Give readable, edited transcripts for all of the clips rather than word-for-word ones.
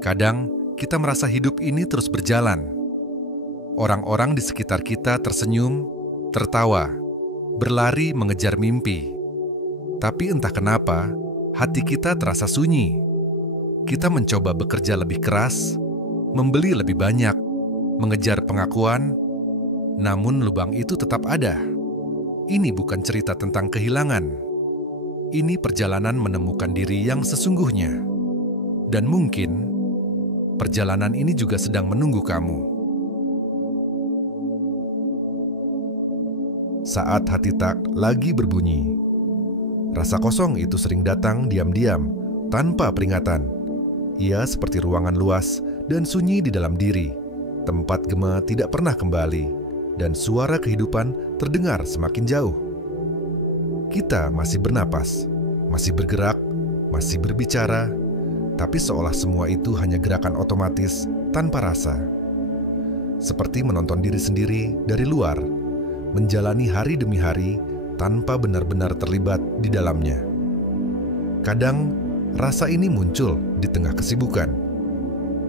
Kadang kita merasa hidup ini terus berjalan. Orang-orang di sekitar kita tersenyum, tertawa, berlari mengejar mimpi. Tapi entah kenapa, hati kita terasa sunyi. Kita mencoba bekerja lebih keras, membeli lebih banyak, mengejar pengakuan, namun lubang itu tetap ada. Ini bukan cerita tentang kehilangan. Ini perjalanan menemukan diri yang sesungguhnya. Dan mungkin perjalanan ini juga sedang menunggu kamu. Saat hati tak lagi berbunyi, rasa kosong itu sering datang diam-diam, tanpa peringatan. Ia seperti ruangan luas dan sunyi di dalam diri, tempat gema tidak pernah kembali, dan suara kehidupan terdengar semakin jauh. Kita masih bernapas, masih bergerak, masih berbicara, tapi seolah semua itu hanya gerakan otomatis tanpa rasa. Seperti menonton diri sendiri dari luar, menjalani hari demi hari tanpa benar-benar terlibat di dalamnya. Kadang, rasa ini muncul di tengah kesibukan.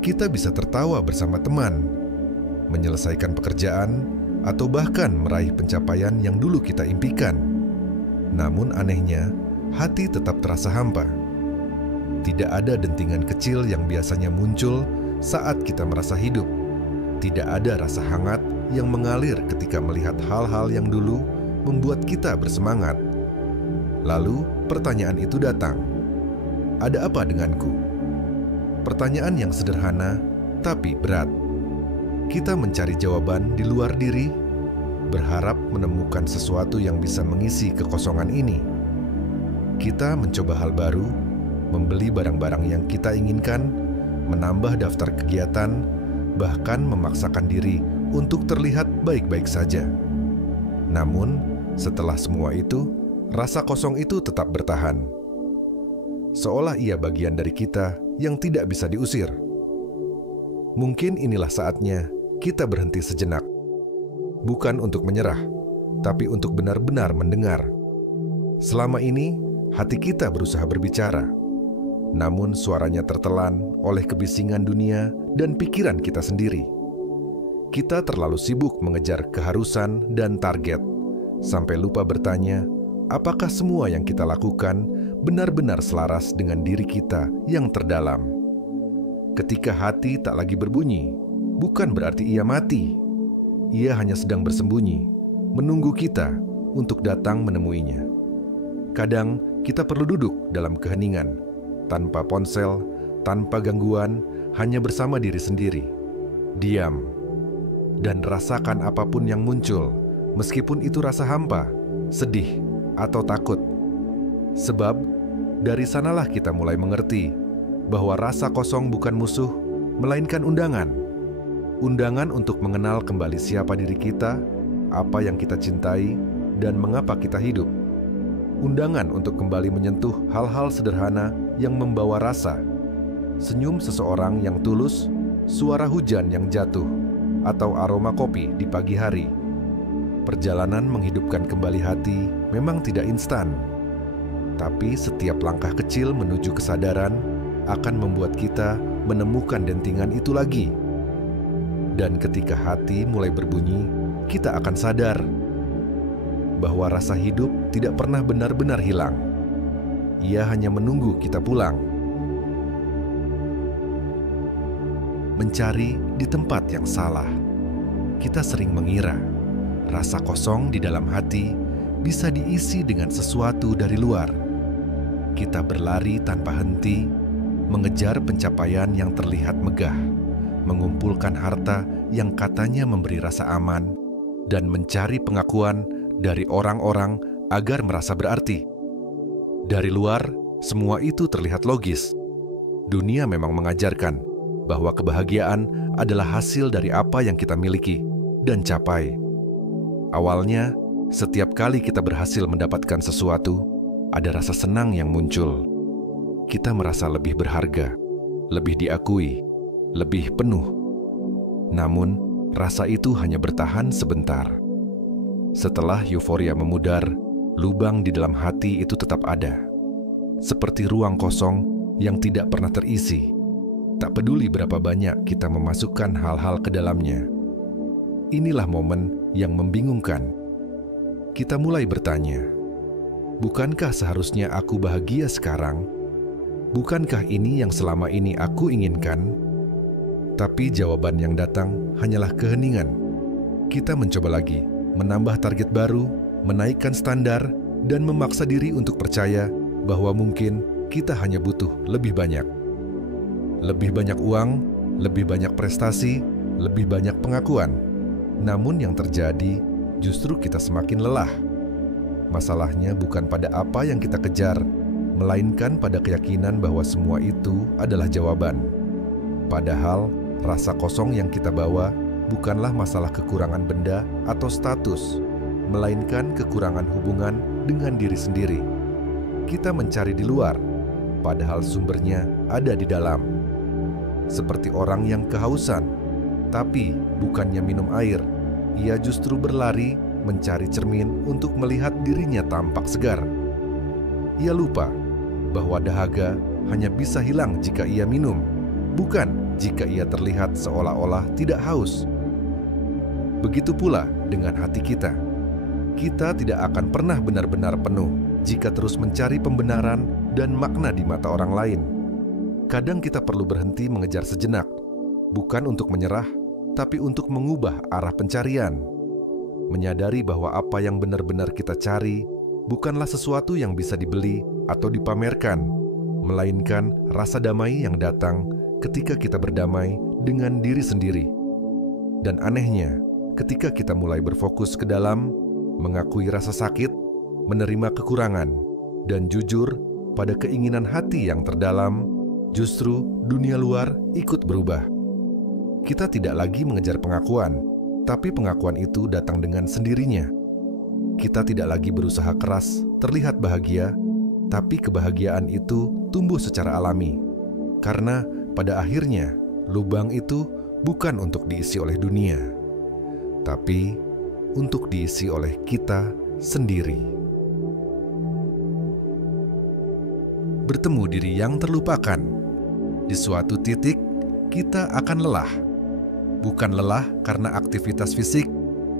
Kita bisa tertawa bersama teman, menyelesaikan pekerjaan, atau bahkan meraih pencapaian yang dulu kita impikan. Namun anehnya, hati tetap terasa hampa. Tidak ada dentingan kecil yang biasanya muncul saat kita merasa hidup. Tidak ada rasa hangat yang mengalir ketika melihat hal-hal yang dulu membuat kita bersemangat. Lalu pertanyaan itu datang. Ada apa denganku? Pertanyaan yang sederhana tapi berat. Kita mencari jawaban di luar diri, berharap menemukan sesuatu yang bisa mengisi kekosongan ini. Kita mencoba hal baru, membeli barang-barang yang kita inginkan, menambah daftar kegiatan, bahkan memaksakan diri untuk terlihat baik-baik saja. Namun, setelah semua itu, rasa kosong itu tetap bertahan. Seolah ia bagian dari kita yang tidak bisa diusir. Mungkin inilah saatnya kita berhenti sejenak. Bukan untuk menyerah, tapi untuk benar-benar mendengar. Selama ini, hati kita berusaha berbicara. Namun suaranya tertelan oleh kebisingan dunia dan pikiran kita sendiri. Kita terlalu sibuk mengejar keharusan dan target, sampai lupa bertanya, apakah semua yang kita lakukan benar-benar selaras dengan diri kita yang terdalam. Ketika hati tak lagi berbunyi, bukan berarti ia mati. Ia hanya sedang bersembunyi, menunggu kita untuk datang menemuinya. Kadang kita perlu duduk dalam keheningan, tanpa ponsel, tanpa gangguan, hanya bersama diri sendiri. Diam, dan rasakan apapun yang muncul, meskipun itu rasa hampa, sedih, atau takut. Sebab, dari sanalah kita mulai mengerti bahwa rasa kosong bukan musuh, melainkan undangan. Undangan untuk mengenal kembali siapa diri kita, apa yang kita cintai, dan mengapa kita hidup. Undangan untuk kembali menyentuh hal-hal sederhana yang membawa rasa. Senyum seseorang yang tulus, suara hujan yang jatuh, atau aroma kopi di pagi hari. Perjalanan menghidupkan kembali hati memang tidak instan. Tapi setiap langkah kecil menuju kesadaran akan membuat kita menemukan dentingan itu lagi. Dan ketika hati mulai berbunyi, kita akan sadar bahwa rasa hidup tidak pernah benar-benar hilang. Ia hanya menunggu kita pulang. Mencari di tempat yang salah. Kita sering mengira rasa kosong di dalam hati bisa diisi dengan sesuatu dari luar. Kita berlari tanpa henti, mengejar pencapaian yang terlihat megah, mengumpulkan harta yang katanya memberi rasa aman, dan mencari pengakuan dari orang-orang agar merasa berarti. Dari luar, semua itu terlihat logis. Dunia memang mengajarkan bahwa kebahagiaan adalah hasil dari apa yang kita miliki dan capai. Awalnya, setiap kali kita berhasil mendapatkan sesuatu, ada rasa senang yang muncul. Kita merasa lebih berharga, lebih diakui, lebih penuh. Namun, rasa itu hanya bertahan sebentar. Setelah euforia memudar, lubang di dalam hati itu tetap ada. Seperti ruang kosong yang tidak pernah terisi. tak peduli berapa banyak kita memasukkan hal-hal ke dalamnya. Inilah momen yang membingungkan. Kita mulai bertanya, bukankah seharusnya aku bahagia sekarang? Bukankah ini yang selama ini aku inginkan? Tapi jawaban yang datang hanyalah keheningan. Kita mencoba lagi, menambah target baru, menaikkan standar, dan memaksa diri untuk percaya bahwa mungkin kita hanya butuh lebih banyak. Lebih banyak uang, lebih banyak prestasi, lebih banyak pengakuan. Namun yang terjadi, justru kita semakin lelah. Masalahnya bukan pada apa yang kita kejar, melainkan pada keyakinan bahwa semua itu adalah jawaban. Padahal, rasa kosong yang kita bawa bukanlah masalah kekurangan benda atau status, melainkan kekurangan hubungan dengan diri sendiri. Kita mencari di luar, padahal sumbernya ada di dalam. Seperti orang yang kehausan, tapi bukannya minum air, ia justru berlari mencari cermin untuk melihat dirinya tampak segar. Ia lupa bahwa dahaga hanya bisa hilang jika ia minum, bukan jika ia terlihat seolah-olah tidak haus. Begitu pula dengan hati kita. Kita tidak akan pernah benar-benar penuh jika terus mencari pembenaran dan makna di mata orang lain. Kadang kita perlu berhenti mengejar sejenak, bukan untuk menyerah, tapi untuk mengubah arah pencarian. Menyadari bahwa apa yang benar-benar kita cari bukanlah sesuatu yang bisa dibeli atau dipamerkan, melainkan rasa damai yang datang ketika kita berdamai dengan diri sendiri. Dan anehnya, ketika kita mulai berfokus ke dalam, mengakui rasa sakit, menerima kekurangan, dan jujur pada keinginan hati yang terdalam, justru dunia luar ikut berubah. Kita tidak lagi mengejar pengakuan, tapi pengakuan itu datang dengan sendirinya. Kita tidak lagi berusaha keras, terlihat bahagia, tapi kebahagiaan itu tumbuh secara alami. Karena pada akhirnya, lubang itu bukan untuk diisi oleh dunia, tapi untuk diisi oleh kita sendiri. Bertemu diri yang terlupakan. Di suatu titik, kita akan lelah. Bukan lelah karena aktivitas fisik,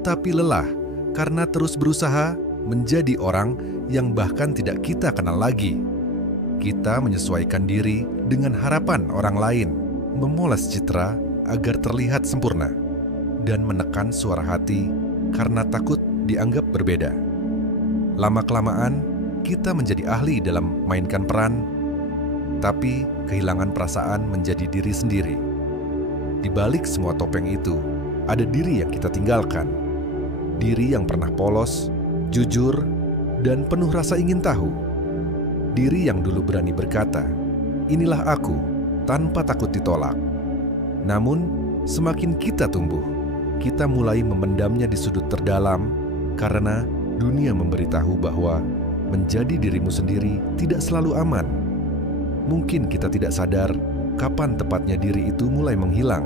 tapi lelah karena terus berusaha menjadi orang yang bahkan tidak kita kenal lagi. Kita menyesuaikan diri dengan harapan orang lain, memoles citra agar terlihat sempurna, dan menekan suara hati karena takut dianggap berbeda. Lama-kelamaan, kita menjadi ahli dalam mainkan peran, tapi kehilangan perasaan menjadi diri sendiri. Di balik semua topeng itu, ada diri yang kita tinggalkan. Diri yang pernah polos, jujur, dan penuh rasa ingin tahu. Diri yang dulu berani berkata, "Inilah aku," tanpa takut ditolak. Namun, semakin kita tumbuh, kita mulai memendamnya di sudut terdalam karena dunia memberitahu bahwa menjadi dirimu sendiri tidak selalu aman. Mungkin kita tidak sadar kapan tepatnya diri itu mulai menghilang.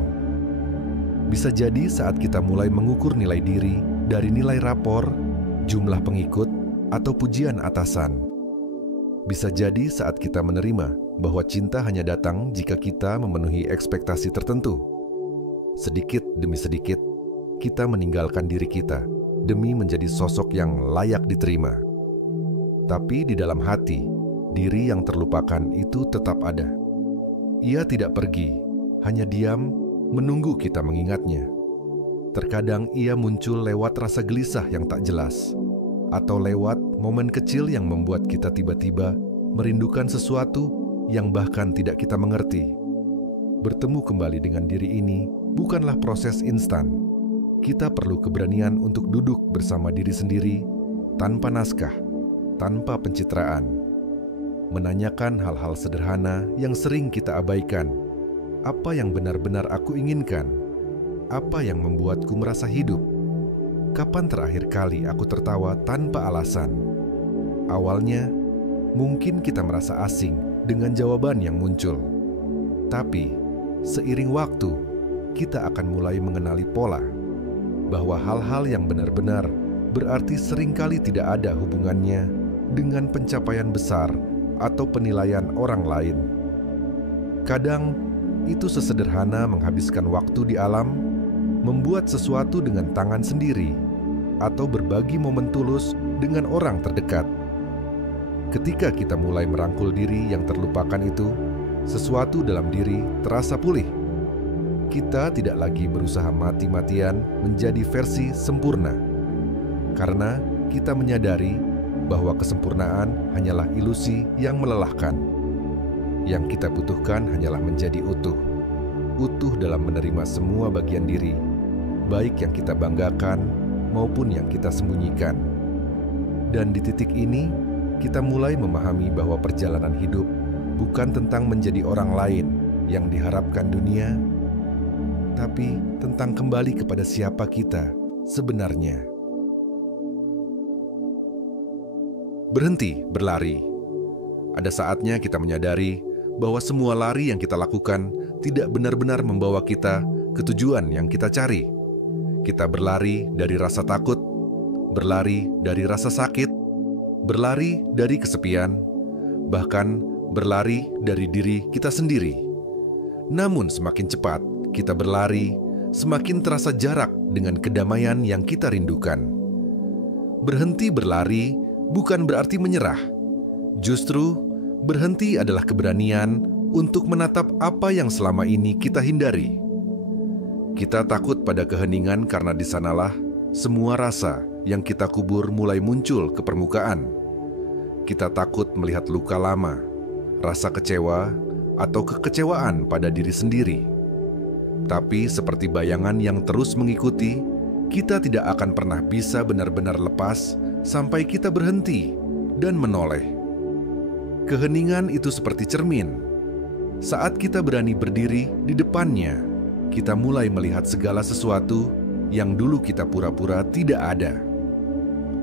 Bisa jadi saat kita mulai mengukur nilai diri dari nilai rapor, jumlah pengikut, atau pujian atasan. Bisa jadi saat kita menerima bahwa cinta hanya datang jika kita memenuhi ekspektasi tertentu. Sedikit demi sedikit, kita meninggalkan diri kita demi menjadi sosok yang layak diterima. Tapi di dalam hati, diri yang terlupakan itu tetap ada. Ia tidak pergi, hanya diam, menunggu kita mengingatnya. Terkadang ia muncul lewat rasa gelisah yang tak jelas, atau lewat momen kecil yang membuat kita tiba-tiba merindukan sesuatu yang bahkan tidak kita mengerti. Bertemu kembali dengan diri ini bukanlah proses instan. Kita perlu keberanian untuk duduk bersama diri sendiri, tanpa naskah, tanpa pencitraan. Menanyakan hal-hal sederhana yang sering kita abaikan. Apa yang benar-benar aku inginkan? Apa yang membuatku merasa hidup? Kapan terakhir kali aku tertawa tanpa alasan? Awalnya, mungkin kita merasa asing dengan jawaban yang muncul. Tapi, seiring waktu, kita akan mulai mengenali pola, bahwa hal-hal yang benar-benar berarti seringkali tidak ada hubungannya dengan pencapaian besar atau penilaian orang lain. Kadang, itu sesederhana menghabiskan waktu di alam, membuat sesuatu dengan tangan sendiri, atau berbagi momen tulus dengan orang terdekat. Ketika kita mulai merangkul diri yang terlupakan itu, sesuatu dalam diri terasa pulih. Kita tidak lagi berusaha mati-matian menjadi versi sempurna, karena kita menyadari bahwa kesempurnaan hanyalah ilusi yang melelahkan. Yang kita butuhkan hanyalah menjadi utuh dalam menerima semua bagian diri, baik yang kita banggakan maupun yang kita sembunyikan. Dan di titik ini, kita mulai memahami bahwa perjalanan hidup bukan tentang menjadi orang lain yang diharapkan dunia, tapi tentang kembali kepada siapa kita sebenarnya. Berhenti berlari. Ada saatnya kita menyadari bahwa semua lari yang kita lakukan tidak benar-benar membawa kita ke tujuan yang kita cari. Kita berlari dari rasa takut, berlari dari rasa sakit, berlari dari kesepian, bahkan berlari dari diri kita sendiri. Namun semakin cepat kita berlari, semakin terasa jarak dengan kedamaian yang kita rindukan. Berhenti berlari bukan berarti menyerah. Justru, berhenti adalah keberanian untuk menatap apa yang selama ini kita hindari. Kita takut pada keheningan karena di sanalah semua rasa yang kita kubur mulai muncul ke permukaan. Kita takut melihat luka lama, rasa kecewa, atau kekecewaan pada diri sendiri. Tapi seperti bayangan yang terus mengikuti, kita tidak akan pernah bisa benar-benar lepas sampai kita berhenti dan menoleh. Keheningan itu seperti cermin. Saat kita berani berdiri di depannya, kita mulai melihat segala sesuatu yang dulu kita pura-pura tidak ada.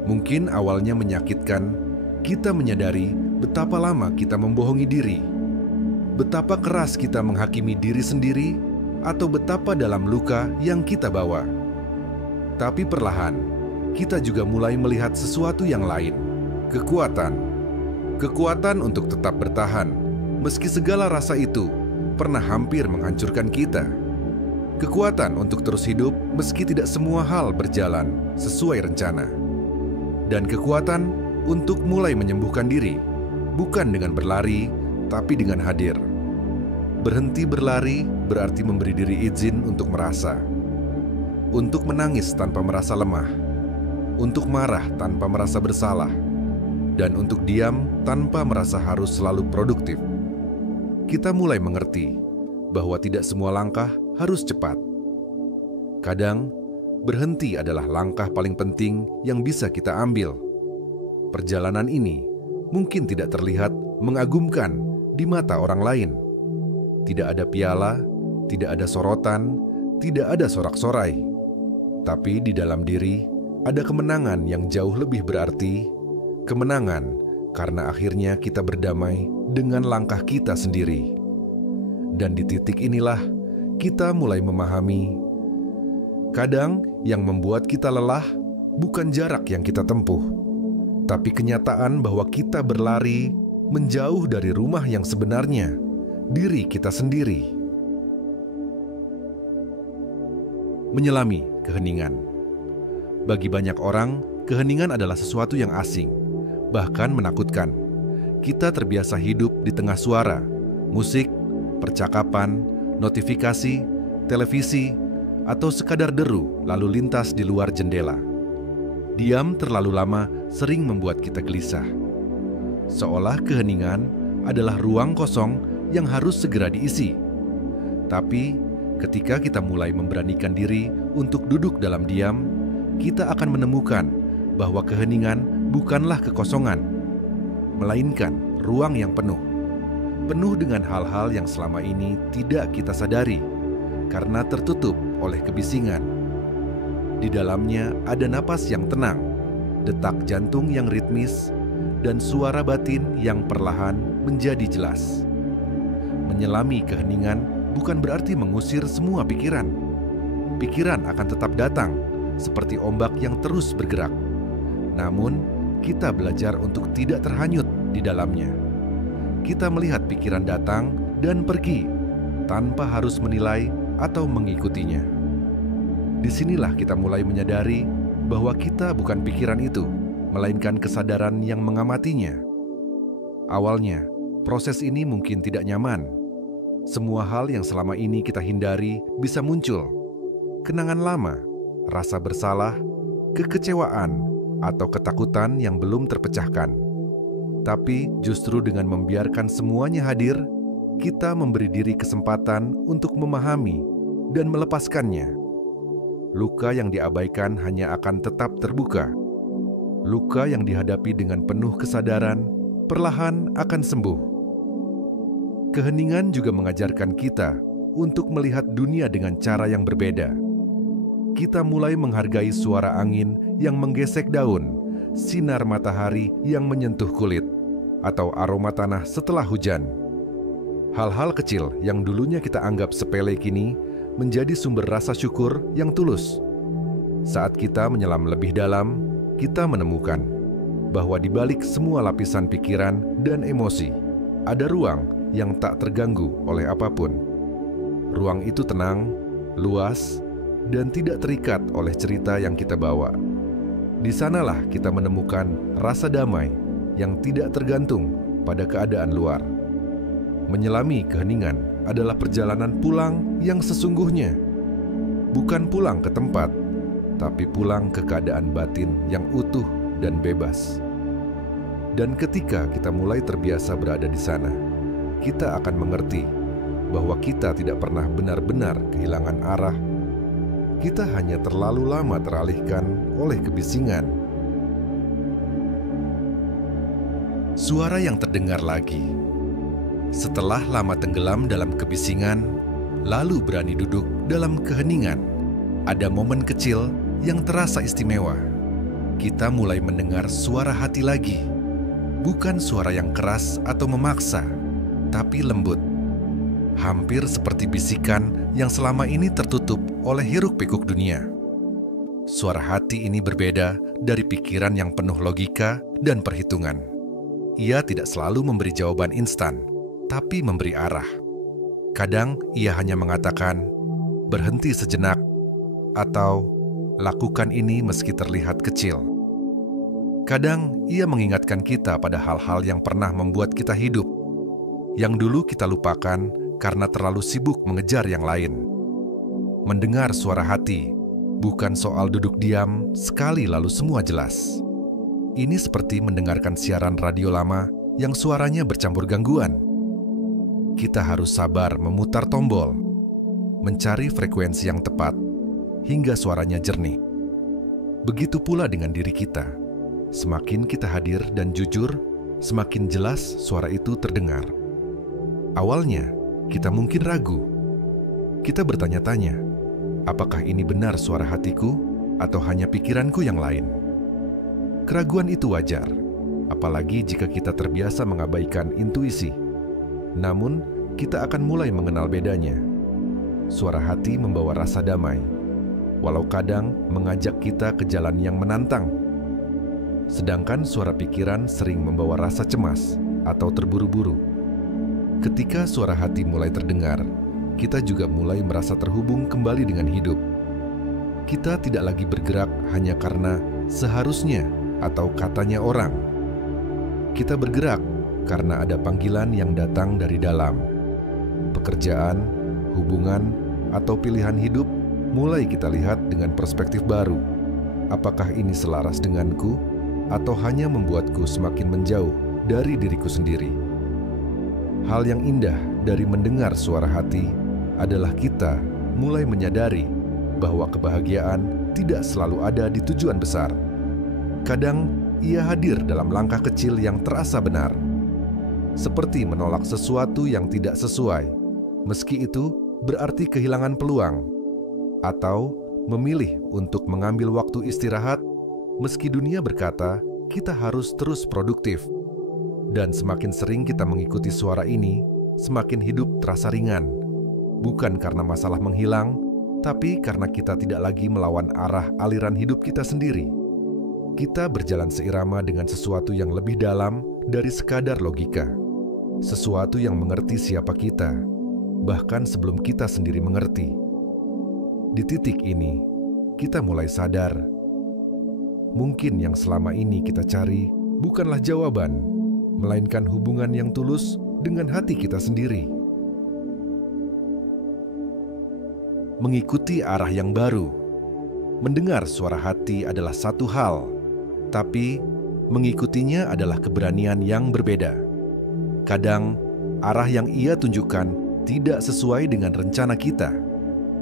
Mungkin awalnya menyakitkan, kita menyadari betapa lama kita membohongi diri, betapa keras kita menghakimi diri sendiri, atau betapa dalam luka yang kita bawa. Tapi perlahan, kita juga mulai melihat sesuatu yang lain, kekuatan. Kekuatan untuk tetap bertahan, meski segala rasa itu pernah hampir menghancurkan kita. Kekuatan untuk terus hidup meski tidak semua hal berjalan sesuai rencana. Dan kekuatan untuk mulai menyembuhkan diri, bukan dengan berlari, tapi dengan hadir. Berhenti berlari berarti memberi diri izin untuk merasa. Untuk menangis tanpa merasa lemah. Untuk marah tanpa merasa bersalah. Dan untuk diam tanpa merasa harus selalu produktif. Kita mulai mengerti bahwa tidak semua langkah harus cepat. Kadang, berhenti adalah langkah paling penting yang bisa kita ambil. Perjalanan ini mungkin tidak terlihat mengagumkan di mata orang lain. Tidak ada piala, tidak ada sorotan, tidak ada sorak-sorai. Tapi di dalam diri ada kemenangan yang jauh lebih berarti. Kemenangan karena akhirnya kita berdamai dengan langkah kita sendiri. Dan di titik inilah kita mulai memahami, kadang yang membuat kita lelah bukan jarak yang kita tempuh, tapi kenyataan bahwa kita berlari menjauh dari rumah yang sebenarnya, diri kita sendiri. Menyelami keheningan. Bagi banyak orang, keheningan adalah sesuatu yang asing, bahkan menakutkan. Kita terbiasa hidup di tengah suara, musik, percakapan, notifikasi, televisi, atau sekadar deru lalu lintas di luar jendela. Diam terlalu lama sering membuat kita gelisah. Seolah keheningan adalah ruang kosong yang harus segera diisi. Tapi ketika kita mulai memberanikan diri untuk duduk dalam diam, kita akan menemukan bahwa keheningan bukanlah kekosongan, melainkan ruang yang penuh. Penuh dengan hal-hal yang selama ini tidak kita sadari, karena tertutup oleh kebisingan. Di dalamnya ada napas yang tenang, detak jantung yang ritmis, dan suara batin yang perlahan menjadi jelas. Menyelami keheningan bukan berarti mengusir semua pikiran. Pikiran akan tetap datang, seperti ombak yang terus bergerak. Namun, kita belajar untuk tidak terhanyut di dalamnya. Kita melihat pikiran datang dan pergi, tanpa harus menilai atau mengikutinya. Disinilah kita mulai menyadari bahwa kita bukan pikiran itu, melainkan kesadaran yang mengamatinya. Awalnya, proses ini mungkin tidak nyaman. Semua hal yang selama ini kita hindari bisa muncul. Kenangan lama, rasa bersalah, kekecewaan, atau ketakutan yang belum terpecahkan. Tapi justru dengan membiarkan semuanya hadir, kita memberi diri kesempatan untuk memahami dan melepaskannya. Luka yang diabaikan hanya akan tetap terbuka. Luka yang dihadapi dengan penuh kesadaran perlahan akan sembuh. Keheningan juga mengajarkan kita untuk melihat dunia dengan cara yang berbeda. Kita mulai menghargai suara angin yang menggesek daun, sinar matahari yang menyentuh kulit, atau aroma tanah setelah hujan. Hal-hal kecil yang dulunya kita anggap sepele kini menjadi sumber rasa syukur yang tulus. Saat kita menyelam lebih dalam, kita menemukan bahwa di balik semua lapisan pikiran dan emosi, ada ruang yang tak terganggu oleh apapun. Ruang itu tenang, luas, dan tidak terikat oleh cerita yang kita bawa. Di sanalah kita menemukan rasa damai yang tidak tergantung pada keadaan luar. Menyelami keheningan adalah perjalanan pulang yang sesungguhnya. Bukan pulang ke tempat, tapi pulang ke keadaan batin yang utuh dan bebas. Dan ketika kita mulai terbiasa berada di sana, kita akan mengerti bahwa kita tidak pernah benar-benar kehilangan arah. Kita hanya terlalu lama teralihkan oleh kebisingan. Suara yang terdengar lagi. Setelah lama tenggelam dalam kebisingan, lalu berani duduk dalam keheningan, ada momen kecil yang terasa istimewa. Kita mulai mendengar suara hati lagi. Bukan suara yang keras atau memaksa, tapi lembut. Hampir seperti bisikan yang selama ini tertutup oleh hiruk-pikuk dunia. Suara hati ini berbeda dari pikiran yang penuh logika dan perhitungan. Ia tidak selalu memberi jawaban instan, tapi memberi arah. Kadang ia hanya mengatakan, berhenti sejenak, atau lakukan ini meski terlihat kecil. Kadang ia mengingatkan kita pada hal-hal yang pernah membuat kita hidup, yang dulu kita lupakan karena terlalu sibuk mengejar yang lain. Mendengar suara hati bukan soal duduk diam sekali lalu semua jelas. Ini seperti mendengarkan siaran radio lama yang suaranya bercampur gangguan. Kita harus sabar memutar tombol, mencari frekuensi yang tepat, hingga suaranya jernih. Begitu pula dengan diri kita. Semakin kita hadir dan jujur, semakin jelas suara itu terdengar. Awalnya, kita mungkin ragu. Kita bertanya-tanya, apakah ini benar suara hatiku atau hanya pikiranku yang lain? Keraguan itu wajar, apalagi jika kita terbiasa mengabaikan intuisi. Namun, kita akan mulai mengenal bedanya. Suara hati membawa rasa damai, walau kadang mengajak kita ke jalan yang menantang. Sedangkan suara pikiran sering membawa rasa cemas atau terburu-buru. Ketika suara hati mulai terdengar, kita juga mulai merasa terhubung kembali dengan hidup. Kita tidak lagi bergerak hanya karena seharusnya atau katanya orang. Kita bergerak karena ada panggilan yang datang dari dalam. Pekerjaan, hubungan, atau pilihan hidup mulai kita lihat dengan perspektif baru. Apakah ini selaras denganku, atau hanya membuatku semakin menjauh dari diriku sendiri? Hal yang indah dari mendengar suara hati adalah kita mulai menyadari bahwa kebahagiaan tidak selalu ada di tujuan besar. Kadang ia hadir dalam langkah kecil yang terasa benar. Seperti menolak sesuatu yang tidak sesuai, meski itu berarti kehilangan peluang. Atau memilih untuk mengambil waktu istirahat, meski dunia berkata kita harus terus produktif. Dan semakin sering kita mengikuti suara ini, semakin hidup terasa ringan. Bukan karena masalah menghilang, tapi karena kita tidak lagi melawan arah aliran hidup kita sendiri. Kita berjalan seirama dengan sesuatu yang lebih dalam dari sekadar logika. Sesuatu yang mengerti siapa kita, bahkan sebelum kita sendiri mengerti. Di titik ini, kita mulai sadar, mungkin yang selama ini kita cari bukanlah jawaban, melainkan hubungan yang tulus dengan hati kita sendiri. Mengikuti arah yang baru. Mendengar suara hati adalah satu hal, tapi mengikutinya adalah keberanian yang berbeda. Kadang, arah yang ia tunjukkan tidak sesuai dengan rencana kita,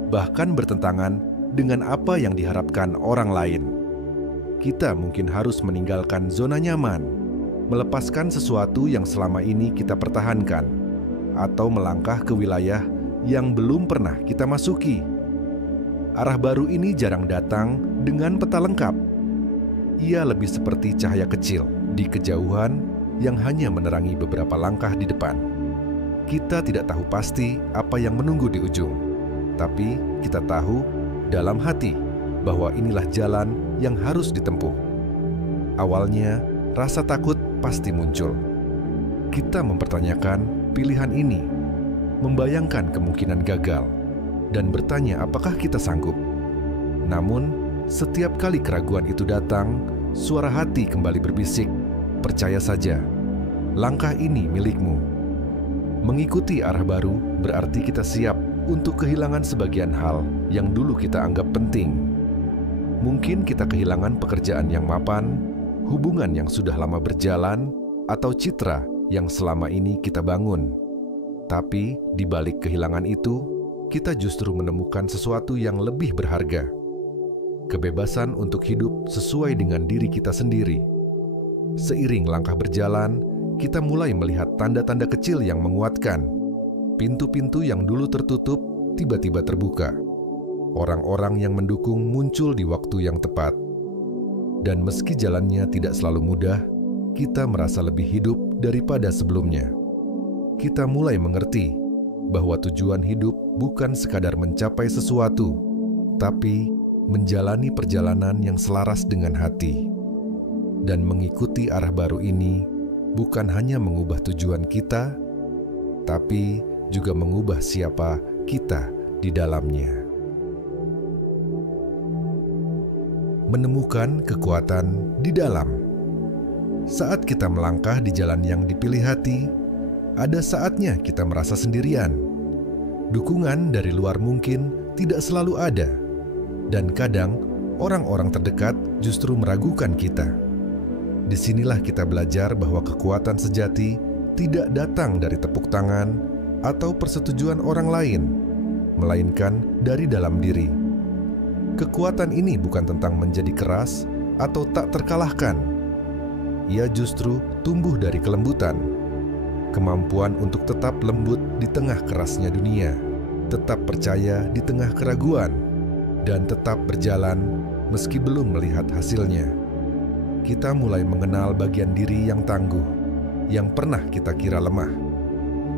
bahkan bertentangan dengan apa yang diharapkan orang lain. Kita mungkin harus meninggalkan zona nyaman, melepaskan sesuatu yang selama ini kita pertahankan, atau melangkah ke wilayah yang belum pernah kita masuki. Arah baru ini jarang datang dengan peta lengkap. Ia lebih seperti cahaya kecil di kejauhan yang hanya menerangi beberapa langkah di depan. Kita tidak tahu pasti apa yang menunggu di ujung, tapi kita tahu dalam hati bahwa inilah jalan yang harus ditempuh. Awalnya, rasa takut pasti muncul. Kita mempertanyakan pilihan ini, membayangkan kemungkinan gagal, dan bertanya apakah kita sanggup. Namun, setiap kali keraguan itu datang, suara hati kembali berbisik, "Percaya saja, langkah ini milikmu." Mengikuti arah baru berarti kita siap untuk kehilangan sebagian hal yang dulu kita anggap penting. Mungkin kita kehilangan pekerjaan yang mapan, hubungan yang sudah lama berjalan, atau citra yang selama ini kita bangun. Tapi di balik kehilangan itu, kita justru menemukan sesuatu yang lebih berharga. Kebebasan untuk hidup sesuai dengan diri kita sendiri. Seiring langkah berjalan, kita mulai melihat tanda-tanda kecil yang menguatkan. Pintu-pintu yang dulu tertutup tiba-tiba terbuka. Orang-orang yang mendukung muncul di waktu yang tepat. Dan meski jalannya tidak selalu mudah, kita merasa lebih hidup daripada sebelumnya. Kita mulai mengerti bahwa tujuan hidup bukan sekadar mencapai sesuatu, tapi menjalani perjalanan yang selaras dengan hati. Dan mengikuti arah baru ini bukan hanya mengubah tujuan kita, tapi juga mengubah siapa kita di dalamnya. Menemukan kekuatan di dalam. Saat kita melangkah di jalan yang dipilih hati, ada saatnya kita merasa sendirian. Dukungan dari luar mungkin tidak selalu ada, dan kadang orang-orang terdekat justru meragukan kita. Disinilah kita belajar bahwa kekuatan sejati tidak datang dari tepuk tangan atau persetujuan orang lain, melainkan dari dalam diri. Kekuatan ini bukan tentang menjadi keras atau tak terkalahkan. Ia justru tumbuh dari kelembutan, kemampuan untuk tetap lembut di tengah kerasnya dunia, tetap percaya di tengah keraguan, dan tetap berjalan meski belum melihat hasilnya. Kita mulai mengenal bagian diri yang tangguh, yang pernah kita kira lemah.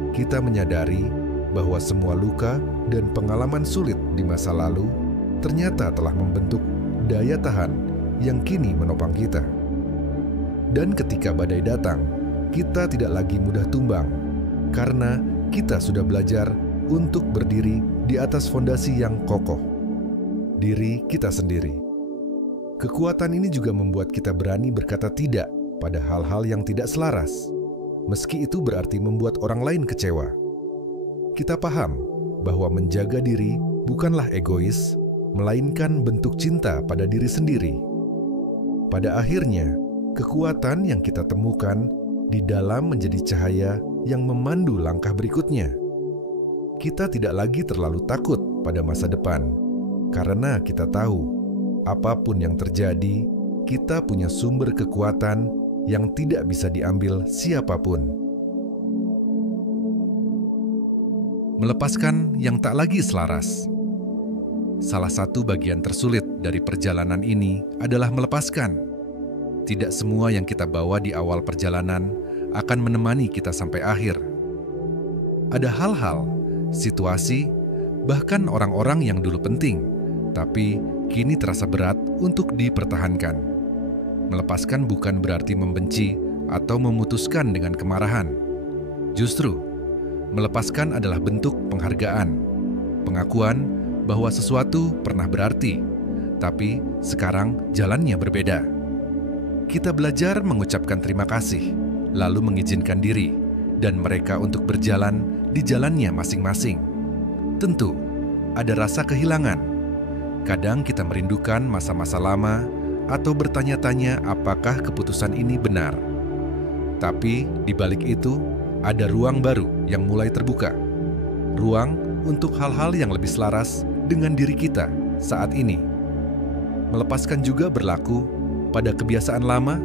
Kita menyadari bahwa semua luka dan pengalaman sulit di masa lalu ternyata telah membentuk daya tahan yang kini menopang kita. Dan ketika badai datang, kita tidak lagi mudah tumbang, karena kita sudah belajar untuk berdiri di atas fondasi yang kokoh, diri kita sendiri. Kekuatan ini juga membuat kita berani berkata tidak pada hal-hal yang tidak selaras, meski itu berarti membuat orang lain kecewa. Kita paham bahwa menjaga diri bukanlah egois, melainkan bentuk cinta pada diri sendiri. Pada akhirnya, kekuatan yang kita temukan di dalam menjadi cahaya yang memandu langkah berikutnya. Kita tidak lagi terlalu takut pada masa depan, karena kita tahu, apapun yang terjadi, kita punya sumber kekuatan yang tidak bisa diambil siapapun. Melepaskan yang tak lagi selaras. Salah satu bagian tersulit dari perjalanan ini adalah melepaskan. Tidak semua yang kita bawa di awal perjalanan akan menemani kita sampai akhir. Ada hal-hal, situasi, bahkan orang-orang yang dulu penting, tapi kini terasa berat untuk dipertahankan. Melepaskan bukan berarti membenci atau memutuskan dengan kemarahan. Justru, Melepaskan adalah bentuk penghargaan, pengakuan bahwa sesuatu pernah berarti, tapi sekarang jalannya berbeda. Kita belajar mengucapkan terima kasih, lalu mengizinkan diri dan mereka untuk berjalan di jalannya masing-masing. Tentu, ada rasa kehilangan. Kadang kita merindukan masa-masa lama atau bertanya-tanya apakah keputusan ini benar. Tapi di balik itu, ada ruang baru yang mulai terbuka. Ruang untuk hal-hal yang lebih selaras dengan diri kita saat ini. Melepaskan juga berlaku pada kebiasaan lama,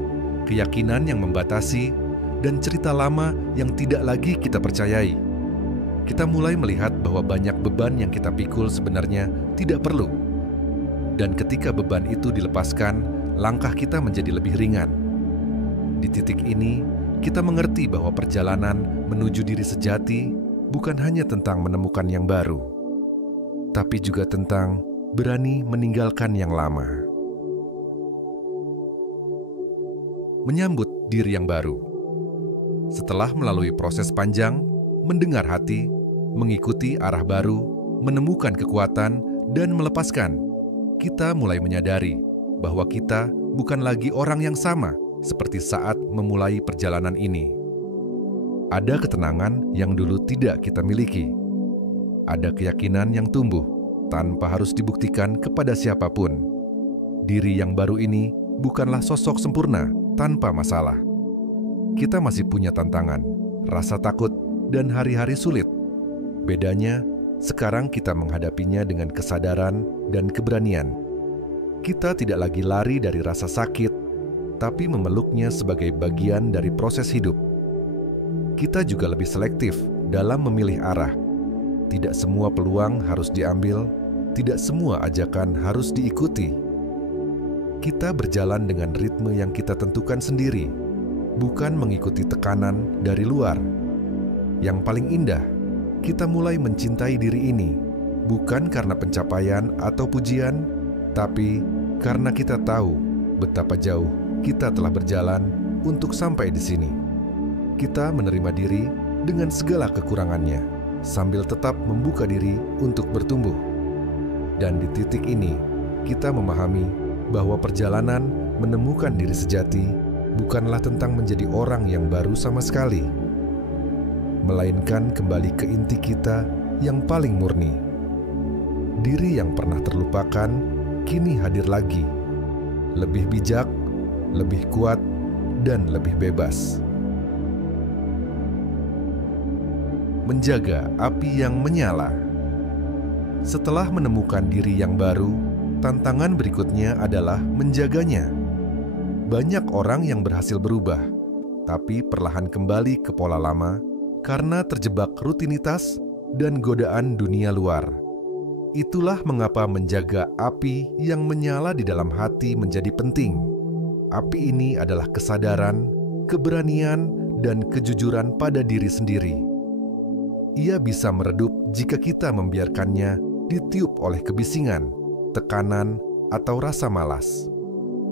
keyakinan yang membatasi, dan cerita lama yang tidak lagi kita percayai. Kita mulai melihat bahwa banyak beban yang kita pikul sebenarnya tidak perlu. Dan ketika beban itu dilepaskan, langkah kita menjadi lebih ringan. Di titik ini, kita mengerti bahwa perjalanan menuju diri sejati bukan hanya tentang menemukan yang baru, tapi juga tentang berani meninggalkan yang lama. Menyambut diri yang baru. Setelah melalui proses panjang, mendengar hati, mengikuti arah baru, menemukan kekuatan, dan melepaskan, kita mulai menyadari bahwa kita bukan lagi orang yang sama seperti saat memulai perjalanan ini. Ada ketenangan yang dulu tidak kita miliki. Ada keyakinan yang tumbuh tanpa harus dibuktikan kepada siapapun. Diri yang baru ini bukanlah sosok sempurna tanpa masalah. Kita masih punya tantangan, rasa takut, dan hari-hari sulit. Bedanya, sekarang kita menghadapinya dengan kesadaran dan keberanian. Kita tidak lagi lari dari rasa sakit, tapi memeluknya sebagai bagian dari proses hidup. Kita juga lebih selektif dalam memilih arah. Tidak semua peluang harus diambil, tidak semua ajakan harus diikuti. Kita berjalan dengan ritme yang kita tentukan sendiri, bukan mengikuti tekanan dari luar. Yang paling indah, kita mulai mencintai diri ini, bukan karena pencapaian atau pujian, tapi karena kita tahu betapa jauh kita telah berjalan untuk sampai di sini. Kita menerima diri dengan segala kekurangannya, sambil tetap membuka diri untuk bertumbuh. Dan di titik ini, kita memahami bahwa perjalanan menemukan diri sejati bukanlah tentang menjadi orang yang baru sama sekali, melainkan kembali ke inti kita yang paling murni. Diri yang pernah terlupakan, kini hadir lagi, lebih bijak, lebih kuat, dan lebih bebas. Menjaga api yang menyala. Setelah menemukan diri yang baru, tantangan berikutnya adalah menjaganya. Banyak orang yang berhasil berubah, tapi perlahan kembali ke pola lama karena terjebak rutinitas dan godaan dunia luar. Itulah mengapa menjaga api yang menyala di dalam hati menjadi penting. Api ini adalah kesadaran, keberanian, dan kejujuran pada diri sendiri. Ia bisa meredup jika kita membiarkannya ditiup oleh kebisingan, tekanan, atau rasa malas.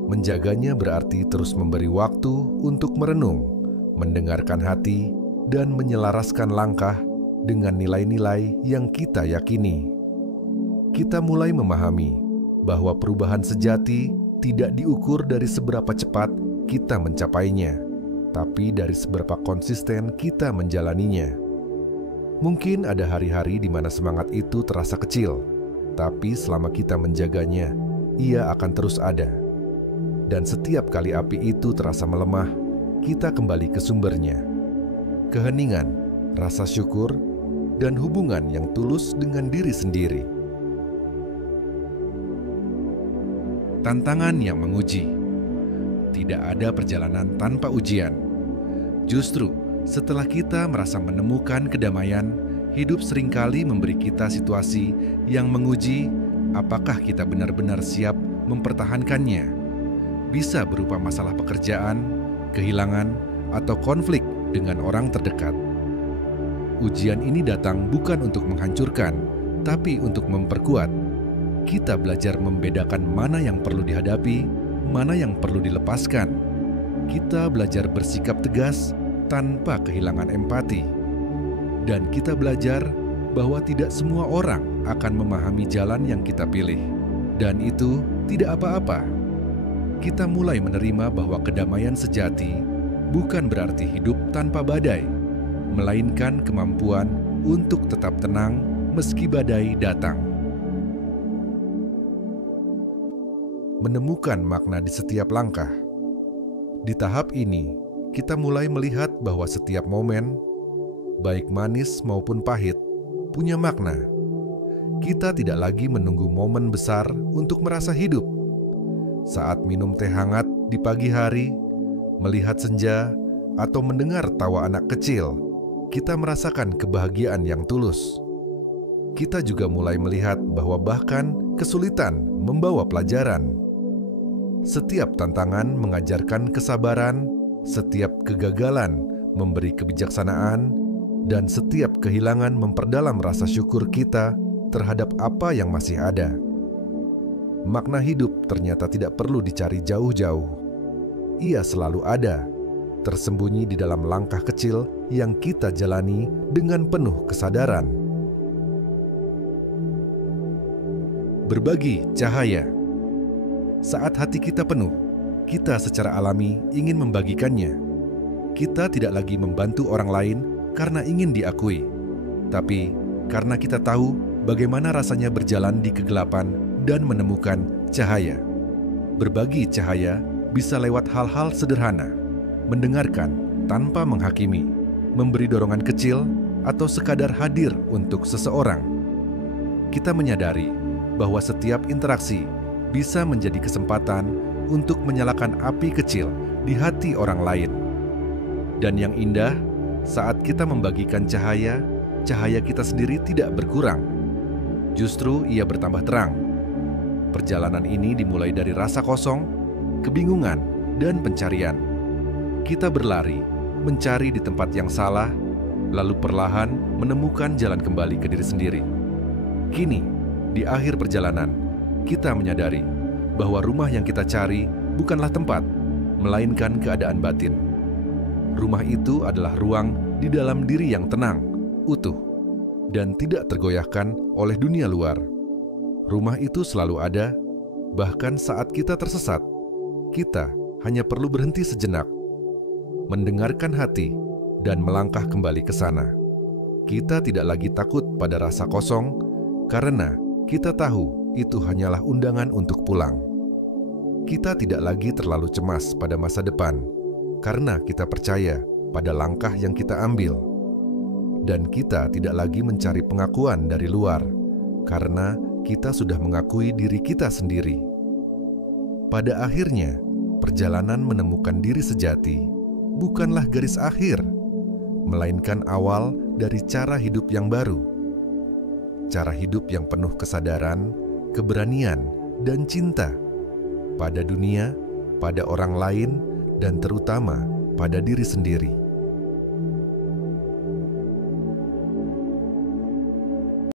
Menjaganya berarti terus memberi waktu untuk merenung, mendengarkan hati, dan menyelaraskan langkah dengan nilai-nilai yang kita yakini. Kita mulai memahami bahwa perubahan sejati tidak diukur dari seberapa cepat kita mencapainya, tapi dari seberapa konsisten kita menjalaninya. Mungkin ada hari-hari di mana semangat itu terasa kecil, tapi selama kita menjaganya, ia akan terus ada. Dan setiap kali api itu terasa melemah, kita kembali ke sumbernya. Keheningan, rasa syukur, dan hubungan yang tulus dengan diri sendiri. Tantangan yang menguji. Tidak ada perjalanan tanpa ujian. Justru, setelah kita merasa menemukan kedamaian, hidup seringkali memberi kita situasi yang menguji apakah kita benar-benar siap mempertahankannya. Bisa berupa masalah pekerjaan, kehilangan, atau konflik dengan orang terdekat. Ujian ini datang bukan untuk menghancurkan, tapi untuk memperkuat. Kita belajar membedakan mana yang perlu dihadapi, mana yang perlu dilepaskan. Kita belajar bersikap tegas tanpa kehilangan empati. Dan kita belajar bahwa tidak semua orang akan memahami jalan yang kita pilih. Dan itu tidak apa-apa. Kita mulai menerima bahwa kedamaian sejati bukan berarti hidup tanpa badai, melainkan kemampuan untuk tetap tenang meski badai datang. Menemukan makna di setiap langkah. Di tahap ini, kita mulai melihat bahwa setiap momen, baik manis maupun pahit, punya makna. Kita tidak lagi menunggu momen besar untuk merasa hidup. Saat minum teh hangat di pagi hari, melihat senja, atau mendengar tawa anak kecil, kita merasakan kebahagiaan yang tulus. Kita juga mulai melihat bahwa bahkan kesulitan membawa pelajaran. Setiap tantangan mengajarkan kesabaran, setiap kegagalan memberi kebijaksanaan, dan setiap kehilangan memperdalam rasa syukur kita terhadap apa yang masih ada. Makna hidup ternyata tidak perlu dicari jauh-jauh. Ia selalu ada, tersembunyi di dalam langkah kecil yang kita jalani dengan penuh kesadaran. Berbagi cahaya. Saat hati kita penuh, kita secara alami ingin membagikannya. Kita tidak lagi membantu orang lain karena ingin diakui, tapi karena kita tahu bagaimana rasanya berjalan di kegelapan dan menemukan cahaya. Berbagi cahaya bisa lewat hal-hal sederhana, mendengarkan tanpa menghakimi, memberi dorongan kecil, atau sekadar hadir untuk seseorang. Kita menyadari bahwa setiap interaksi bisa menjadi kesempatan untuk menyalakan api kecil di hati orang lain. Dan yang indah, saat kita membagikan cahaya, cahaya kita sendiri tidak berkurang. Justru ia bertambah terang. Perjalanan ini dimulai dari rasa kosong, kebingungan, dan pencarian. Kita berlari, mencari di tempat yang salah, lalu perlahan menemukan jalan kembali ke diri sendiri. Kini, di akhir perjalanan, kita menyadari bahwa rumah yang kita cari bukanlah tempat, melainkan keadaan batin. Rumah itu adalah ruang di dalam diri yang tenang, utuh, dan tidak tergoyahkan oleh dunia luar. Rumah itu selalu ada, bahkan saat kita tersesat. Kita hanya perlu berhenti sejenak, mendengarkan hati, dan melangkah kembali ke sana. Kita tidak lagi takut pada rasa kosong, karena kita tahu itu hanyalah undangan untuk pulang. Kita tidak lagi terlalu cemas pada masa depan, karena kita percaya pada langkah yang kita ambil. Dan kita tidak lagi mencari pengakuan dari luar, karena kita sudah mengakui diri kita sendiri. Pada akhirnya, perjalanan menemukan diri sejati bukanlah garis akhir, melainkan awal dari cara hidup yang baru. Cara hidup yang penuh kesadaran, keberanian, dan cinta pada dunia, pada orang lain, dan terutama pada diri sendiri.